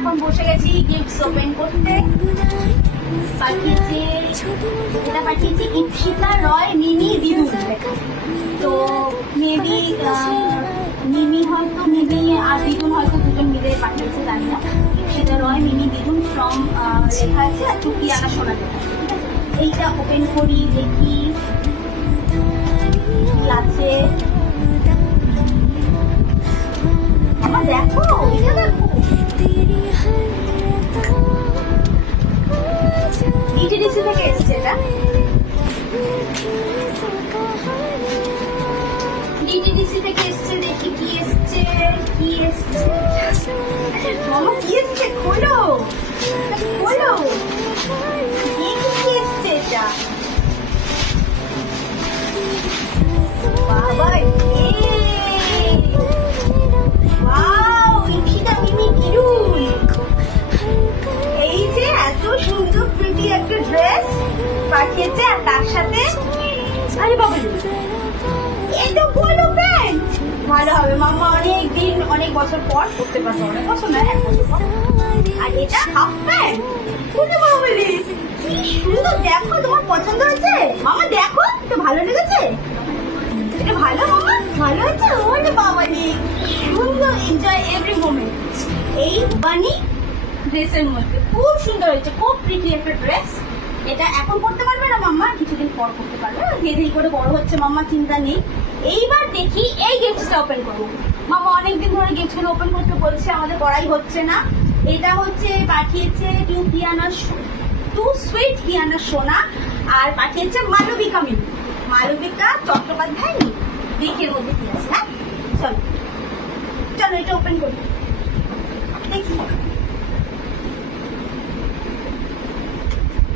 এখন বসে গেছি গিফটস ওপেন করতে। এটা পাঠিয়েছে ইপসিতা রয়, মিমি, দিদু। তো মেবি মিমি আর দিদুন হয়তো দুজন মিলে পাঠিয়েছে, জানি না। ইপসিতা রয়, মিমি, দিদুন ফ্রম লেখা আছে, আর টুকিয়ানা সোনা লেখা আছে। এইটা ওপেন করি, দেখি কি আছে। আমার দেখো, এটা দেখো, ইটিডিসি থেকে এসছে। এটা ডিটিডিসি থেকে এসছে। দেখি কি এসছে, কি এসছে। মামা কি এসছে? খোলো খোলো, দেখি কি এসছে। এটা বাবা, ওয়াও, ইপসিতা, মিমি, দিদুন। এই যে এত সুন্দর প্রিটি একটা ড্রেস পাঠিয়েছে, আর তার সাথে আরে বাবা, এটা বলো প্যান্ট। ভালো হবে মামা, অনেক বছর পর পড়তে পারবো। অনেক বছর না, 1 বছর পর। আর এটা হাফ প্যান্ট। বলে বাবা, কি সুন্দর। দেখো, তোমার পছন্দ হয়েছে মামা? দেখো, এটা ভালো লেগেছে? এটা ভালো মামা? ভালো হয়েছে? ওরে বাবা, সুন্দর। Enjoy every moment. এই বানি ড্রেসের মধ্যে খুব সুন্দর হয়েছে, খুব প্রিটি একটা ড্রেস। এটা এখন পড়তে পারবে না মাম্মা, কিছুদিন পর পড়তে পারবে। ধীরে ধীরে করে বড় হচ্ছে মাম্মা, চিন্তা নেই। এইবার দেখি এই গিফটসটা ওপেন করবো। মাম্মা অনেকদিন ধরে গিফটগুলো ওপেন করতে বলছে, আমাদের করাই হচ্ছে না। এটা হচ্ছে পাঠিয়েছে টু সুইট পিয়ানা সোনা, আর পাঠিয়েছে মালবিকা মিমি, মালবিকা চট্টোপাধ্যায়। দেখি এর মধ্যে কি আছে। হ্যাঁ, চলো চলো এটা ওপেন করি।